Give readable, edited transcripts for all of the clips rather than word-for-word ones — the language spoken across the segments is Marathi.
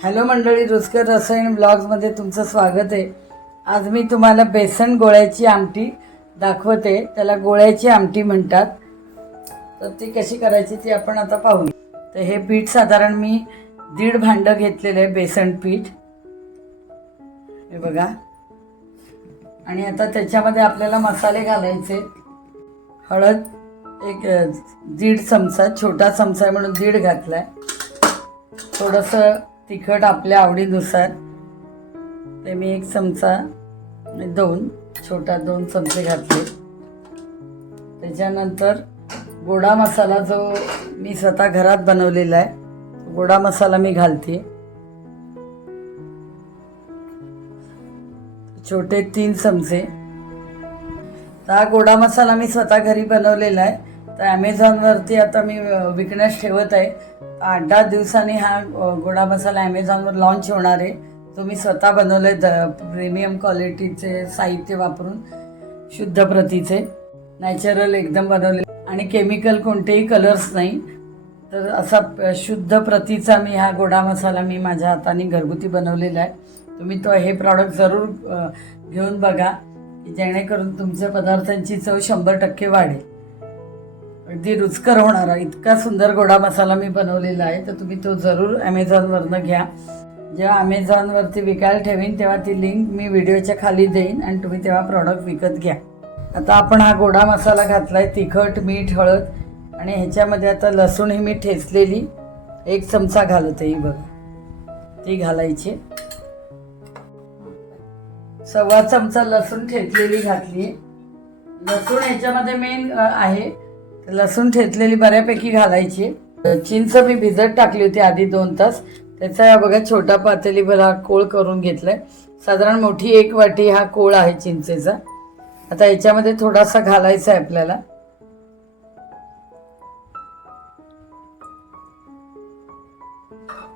हॅलो मंडळी, रुचकर रसायन ब्लॉग्समध्ये तुमचं स्वागत आहे। आज मी तुम्हाला बेसन गोळ्याची आमटी दाखवते। त्याला गोळ्याची आमटी म्हणतात। तर ती कशी करायची ती आपण आता पाहू। तर हे पीठ साधारण मी 1.5 भांडं घेतलेलं आहे बेसन पीठ, हे बघा। आणि आता त्याच्यामध्ये आपल्याला मसाले घालायचे। हळद एक 1.5 चमचा, छोटा चमचा आहे म्हणून 1.5 घातलाय। थोडंसं तिखट आपल्या आवडीनुसार, ते मी 1 चमचा, 2 चमचे घातले। त्याच्यानंतर गोडा मसाला जो मी स्वतः घरात बनवलेला आहे, गोडा मसाला मी घालते। छोटे 3 चमचे। हा गोडा मसाला मी स्वतः घरी बनवलेला आहे। तर ॲमेझॉनवरती आता मी विकण्यास ठेवत आहे। 8-10 दिवसांनी हा गोडा मसाला ॲमेझॉनवर लॉन्च होणार आहे। तो मी स्वतः बनवले, प्रीमियम क्वालिटीचे साहित्य वापरून, शुद्ध प्रतीचे, नॅचरल एकदम बनवले आणि केमिकल कोणतेही कलर्स नाही। तर असा शुद्ध प्रतीचा मी हा गोडा मसाला मी माझ्या हाताने घरगुती बनवलेला आहे। तुम्ही तो हे प्रॉडक्ट जरूर घेऊन बघा, जेणेकरून तुमच्या पदार्थांची चव 100% वाढेल। अगदी रुचकर होणारा इतका सुंदर गोडा मसाला मी बनवलेला आहे। तर तुम्ही तो जरूर ॲमेझॉनवरनं घ्या। जेव्हा ॲमेझॉनवरती विकायला ठेवीन तेव्हा ती लिंक मी व्हिडिओच्या खाली देईन आणि तुम्ही तेव्हा प्रॉडक्ट विकत घ्या। आता आपण हा गोडा मसाला घातलाय, तिखट, मीठ, हळद, आणि ह्याच्यामध्ये आता लसूण ही मी ठेचलेली 1 चमचा घालते, ही बघा, ती घालायची। 1.25 चमचा लसूण ठेचलेली घातली। लसूण ह्याच्यामध्ये मेन आहे, लसूण ठेचलेली बऱ्यापैकी घालायची। चिंच मी भिजत टाकली होती आधी 2 तास। त्याचा बघा छोटा पातेलीभर हा कोळ करून घेतलाय। साधारण मोठी 1 वाटी हा कोळ आहे चिंचेचा। आता याच्यामध्ये थोडासा घालायचा आहे आपल्याला,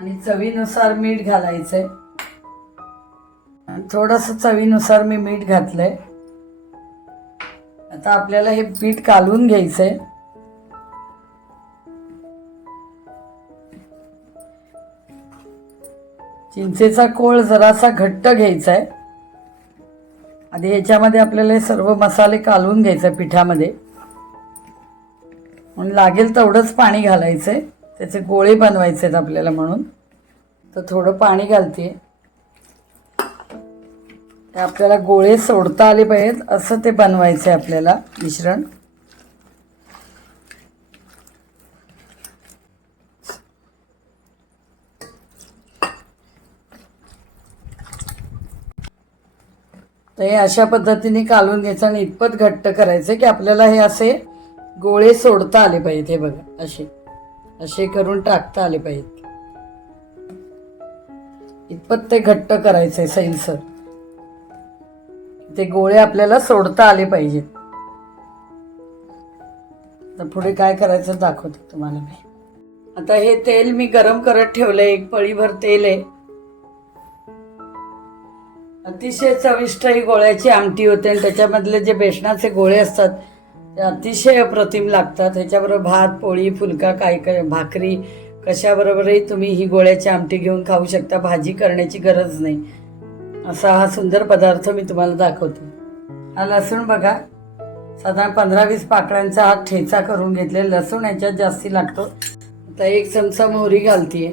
आणि चवीनुसार मीठ घालायचंय। थोडंसं चवीनुसार मी मीठ घातलंय। आता आपल्याला हे पीठ कालवून घ्यायचंय। चिंचेचा कोळ जरासा घट्ट घ्यायचा आहे। आधी ह्याच्यामध्ये आपल्याला हे सर्व मसाले कालवून घ्यायचे पिठामध्ये, म्हणून लागेल तेवढंच पाणी घालायचंय। त्याचे गोळे बनवायचे आहेत आपल्याला, म्हणून तर थोडं पाणी घालते। आपल्याला गोळे सोडता आले पाहिजेत असं ते बनवायचं आहे आपल्याला मिश्रण। तर हे अशा पद्धतीने कालवून घ्यायचं आणि इतपत घट्ट करायचं की आपल्याला हे असे गोळे सोडता आले पाहिजेत। हे बघा, असे करून टाकता आले पाहिजेत। इतपत ते घट्ट करायचंय सैलसर, ते गोळे आपल्याला सोडता आले पाहिजेत। तर पुढे काय करायचं दाखवते तुम्हाला मी। आता हे तेल मी गरम करत ठेवलंय, 1 पळीभर तेल आहे। अतिशय चविष्ट ही गोळ्याची आमटी होते आणि त्याच्यामधले जे बेसनाचे गोळे असतात ते अतिशय अप्रतिम लागतात। ह्याच्याबरोबर भात, पोळी, फुलका, काय भाकरी कशाबरोबरही तुम्ही ही गोळ्याची आमटी घेऊन खाऊ शकता। भाजी करण्याची गरज नाही, असा हा सुंदर पदार्थ मी तुम्हाला दाखवते। हा लसूण बघा, साधारण 15-20 पाकळ्यांचा हा ठेचा करून घेतले। लसूण ह्याच्यात जास्ती लागतो। आता 1 चमचा मोहरी घालतीये।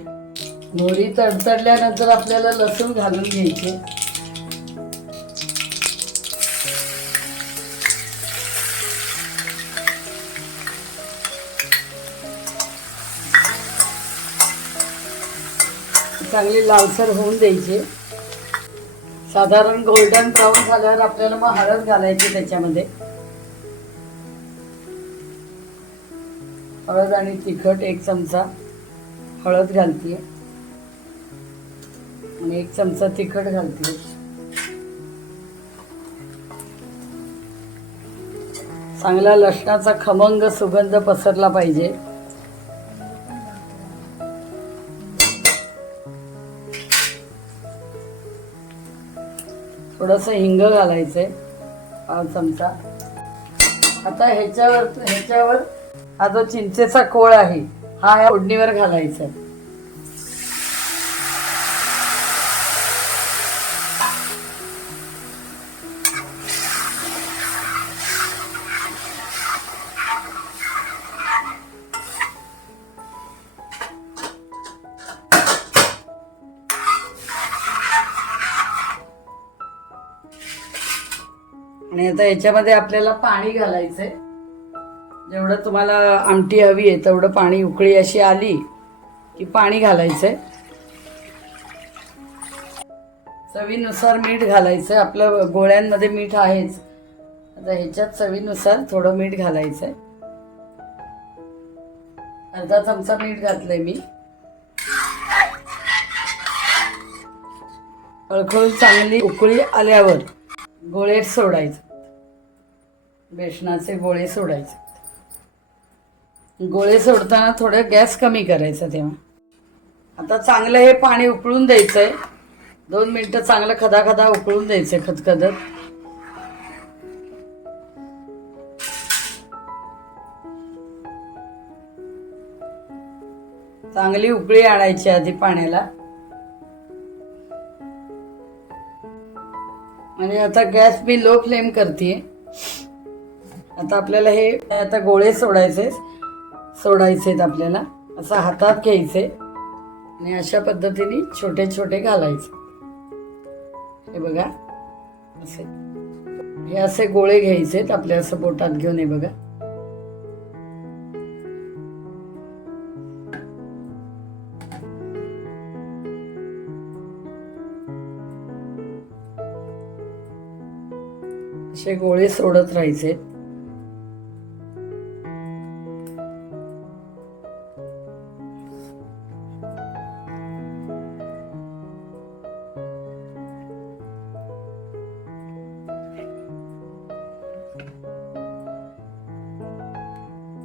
मोहरी तडतडल्यानंतर आपल्याला लसूण घालून घ्यायचे। चांगली लालसर होऊन द्यायचे। साधारण गोल्डन ब्राऊन झाल्यावर आपल्याला मग हळद घालायची त्याच्यामध्ये। हळद आणि तिखट 1 चमचा हळद घालतीये आणि 1 चमचा तिखट घालतीये। चांगला लसणाचा खमंग सुगंध पसरला पाहिजे। थोडंसं हिंग घालायचंय, 1 चमचा। आता ह्याच्यावर हा जो चिंचेचा कोळ आहे हा या फोडणीवर घालायचा। आणि आता याच्यामध्ये आपल्याला पाणी घालायचंय. जेवढं तुम्हाला आमटी हवी आहे तेवढं पाणी, उकळी अशी आली की पाणी घालायचंय. चवीनुसार मीठ घालायचं. आपलं गोळ्यांमध्ये मीठ आहेच, आता ह्याच्यात चवीनुसार थोडं मीठ घालायचंय. अर्धा चमचा मीठ घातलंय मी. खळखळून चांगली उकळी आल्यावर गोळे सोडायचे, बेसनाचे गोळे सोडायचे. गोळे सोडताना थोडं गॅस कमी करायचा. तेव्हा आता चांगलं हे पाणी उकळून द्यायचंय. 2 मिनिटं चांगलं खदाखदा उकळून द्यायचंय खदखदत. चांगली उकळी आणायची आधी पाण्याला. आणि आता गॅस मी लो फ्लेम करते. आता आपल्याला हे आता गोळे सोडायचे आपल्याला. असं हातात घ्यायचे आणि अशा पद्धतीने छोटे छोटे घालायचे. हे बघा असे, हे असे गोळे घ्यायचे आपल्या असं बोटात घेऊन. हे बघा असे गोळे सोडत राहायचे.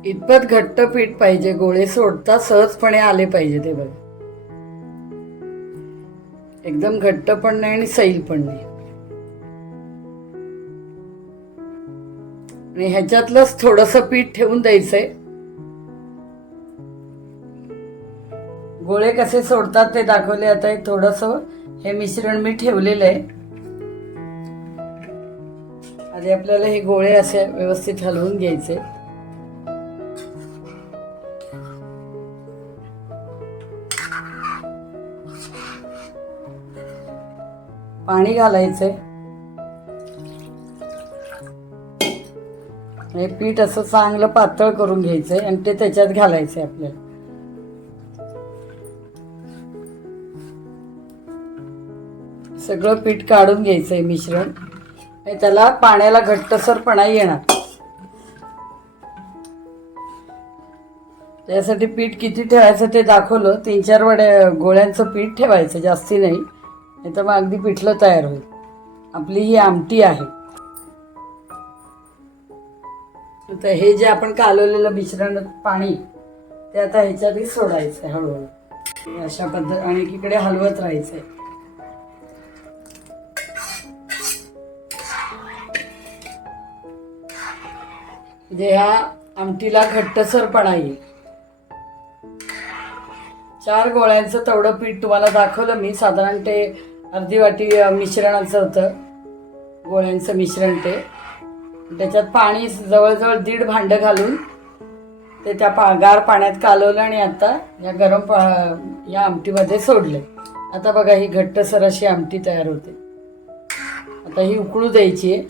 इतपत घट्ट पीठ पाहिजे. गोळे सोडता सहजपणे आले पाहिजे. ते बघा एकदम घट्ट पण नाही आणि सैल पण नाही. आणि ह्याच्यातलंच थोडंसं पीठ ठेवून द्यायचंय. गोळे कसे सोडतात ते दाखवले. आता थोडंसं हे मिश्रण मी ठेवलेलं आहे. आधी आपल्याला हे गोळे असे व्यवस्थित हलवून घ्यायचे. पाणी घालायचंय. हे पीठ असं चांगलं पातळ करून घ्यायचंय आणि ते त्याच्यात घालायचंय आपल्याला. सगळं पीठ काढून घ्यायचंय मिश्रण. आणि त्याला पाण्याला घट्टसरपणा येणार. त्यासाठी पीठ किती ठेवायचं ते दाखवलं. 3-4 वड्या गोळ्यांचं पीठ ठेवायचं, जास्ती नाही. नाही तर मग अगदी पिठलं तयार होईल. आपली ही आमटी आहे. आता हे जे आपण कालवलेलं मिश्रण पाणी ते आता ह्याच्यातही सोडायचं हळूहळू अशा पद्धत. आणि एकीकडे हलवत राहायचंय. म्हणजे ह्या आमटीला घट्टसरपणा येईल. 4 गोळ्यांचं तेवढं पीठ तुम्हाला दाखवलं मी. साधारण ते अर्धी वाटी मिश्रणाचं होतं, गोळ्यांचं मिश्रण. ते त्याच्यात पाणी जवळजवळ 1.5 भांडं घालून ते त्या गार पाण्यात कालवलं आणि आता या गरम या आमटीमध्ये सोडले. आता बघा ही घट्टसर अशी आमटी तयार होते. आता ही उकळू द्यायची आहे.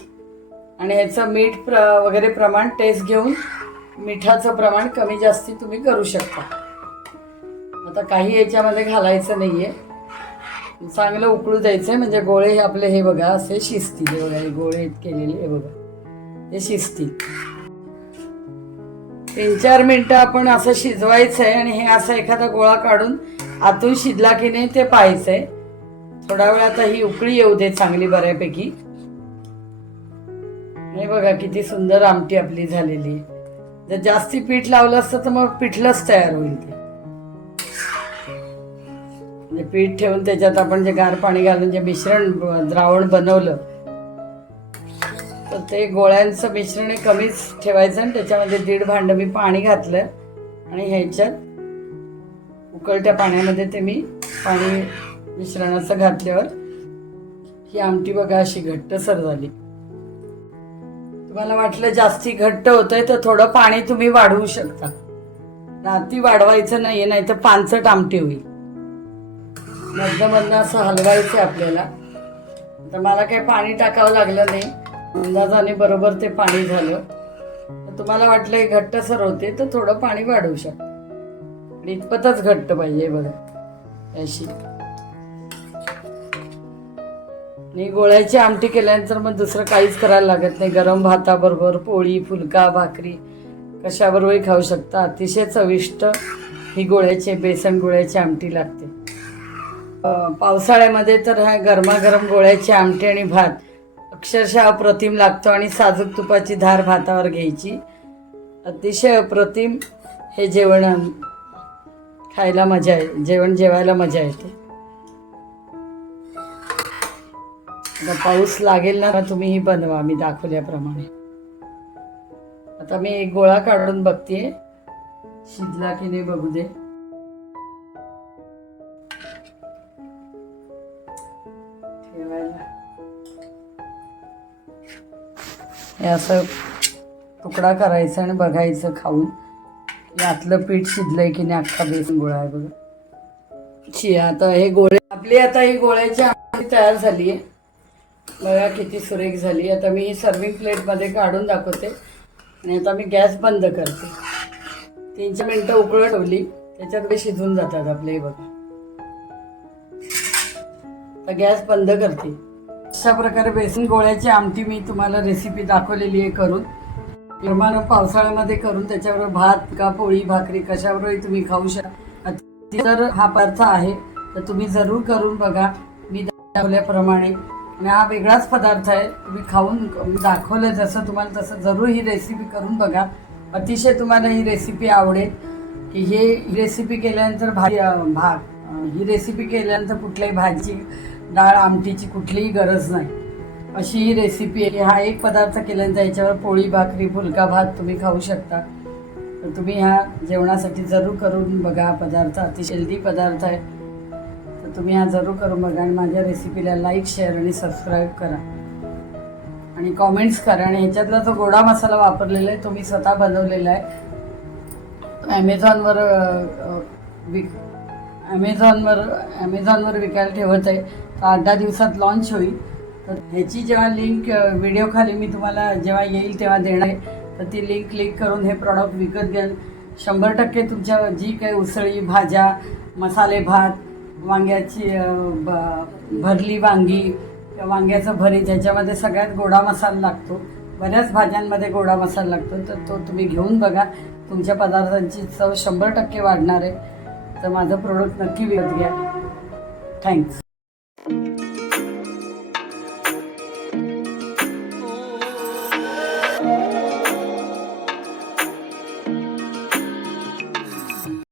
आणि ह्याचं मीठ वगैरे प्रमाण टेस्ट घेऊन मिठाचं प्रमाण कमी जास्ती तुम्ही करू शकता. आता काही याच्यामध्ये घालायचं नाहीये. चांगलं उकळू द्यायचंय म्हणजे गोळे आपले हे बघा असे शिजतील. हे बघा हे गोळे केलेले हे बघा हे शिजतील. 3-4 मिनिटं आपण असं शिजवायचंय. आणि हे असा एखादा गोळा काढून आतून शिजला की नाही ते पाहायचंय. थोडा वेळ आता ही उकळी येऊ दे चांगली बऱ्यापैकी. हे बघा किती सुंदर आमटी आपली झालेली. जर जास्ती पीठ लावलं असतं तर मग पिठलंच तयार होईल. ते म्हणजे पीठ ठेवून त्याच्यात आपण जे गार पाणी घालून जे मिश्रण द्रावण बनवलं तर ते गोळ्यांचं मिश्रण कमीच ठेवायचं. आणि त्याच्यामध्ये 1.5 भांडं मी पाणी घातलं. आणि ह्याच्यात उकळत्या पाण्यामध्ये ते मी पाणी मिश्रणाचं घातल्यावर ही आमटी बघा अशी घट्टसर झाली. तुम्हाला वाटलं जास्ती घट्ट होतंय तर थोडं पाणी तुम्ही वाढवू शकता. राती वाढवायचं नाहीये, नाही तर पानसट आमटी होईल. मधनं असं हलवायचं आपल्याला. तर मला काही पाणी टाकावं लागलं नाही. अंदाजाने बरोबर ते पाणी झालं. तर तुम्हाला वाटलं हे घट्टसर होते तर थोडं पाणी वाढवू शकता. आणि इतपतच घट्ट पाहिजे बघा अशी. आणि गोळ्याची आमटी केल्यानंतर मग दुसरं काहीच करायला लागत नाही. गरम भाताबरोबर, पोळी, फुलका, भाकरी कशाबरोबरही खाऊ शकता. अतिशय चविष्ट ही बेसन गोळ्याची आमटी लागते. पावसाळ्यामध्ये तर ह्या गरमागरम गोळ्याची आमटी आणि भात अक्षरशः अप्रतिम लागतो. आणि साजूक तुपाची धार भातावर घ्यायची. अतिशय अप्रतिम हे जेवण खायला मजा आहे, जेवायला मजा येते. आता पाऊस लागेल ना, तुम्ही ही बनवा मी दाखवल्याप्रमाणे. आता मी एक गोळा काढून बघतेय शिजला की नाही बघू दे. ठेवायला हे असं तुकडा करायचा आणि बघायचं खाऊन यातलं पीठ शिजलंय की नाही. अख्खा बेसन गोळा आहे बघा. आता हे गोळे आता ही गोळ्याची आमटी तयार झाली आहे बघा, किती सुरेख झाली. आता मी ही सर्विंग प्लेटमध्ये काढून दाखवते. आणि आता मी गॅस बंद करते. 3-4 मिनटं उकळत ठेवली, त्याच्यात ते शिजून जातात आपले. बघा आता गॅस बंद करते. अशा प्रकारे बेसन गोळ्याची आमटी मी तुम्हाला रेसिपी दाखवलेली आहे करून. गरमागरम पावसाळ्यामध्ये करून त्याच्याबरोबर भात का पोळी भाकरी कशाबरोबरही तुम्ही खाऊ शकता. तर हा पदार्थ आहे तर तुम्ही जरूर करून बघा मी दाखवल्याप्रमाणे. आणि हा वेगळाच पदार्थ आहे. तुम्ही खाऊन दाखवलं जसं तुम्हाला तसं जरूर ही रेसिपी करून बघा. अतिशय तुम्हाला ही रेसिपी आवडेल. की ही रेसिपी केल्यानंतर ही रेसिपी केल्यानंतर कुठल्याही भाजी डाळ आमटीची कुठलीही गरज नाही अशी ही रेसिपी आहे. हा एक पदार्थ केल्यानंतर याच्यावर पोळी भाकरी फुलका भात तुम्ही खाऊ शकता. तर तुम्ही ह्या जेवणासाठी जरूर करून बघा. हा पदार्थ अतिशय हेल्दी पदार्थ आहे. तर तुम्ही हा जरूर करून बघा. आणि माझ्या रेसिपीला लाईक शेअर आणि सबस्क्राईब करा आणि कॉमेंट्स करा. आणि ह्याच्यातला जो गोडा मसाला वापरलेला आहे तो मी स्वतः बनवलेला आहे. ॲमेझॉनवर विकायला ठेवत आहे. 8-10 दिवसात लॉन्च होईल. तर ह्याची जेव्हा लिंक व्हिडिओ खाली मी तुम्हाला जेव्हा येईल तेव्हा देणार आहे. तर ती लिंक क्लिक करून हे प्रॉडक्ट विकत घ्याल. 100% तुमच्या जी काही उसळी भाज्या मसाले भात वांग्याची भरली वांगी वांग्याचं भरीत ह्याच्यामध्ये सगळ्यात गोडा मसाला लागतो. बऱ्याच भाज्यांमध्ये गोडा मसाला लागतो. तर तो तुम्ही घेऊन बघा. तुमच्या पदार्थांची चव 100% वाढणार आहे. तर माझं प्रोडक्ट नक्की विकत घ्या. थँक्स.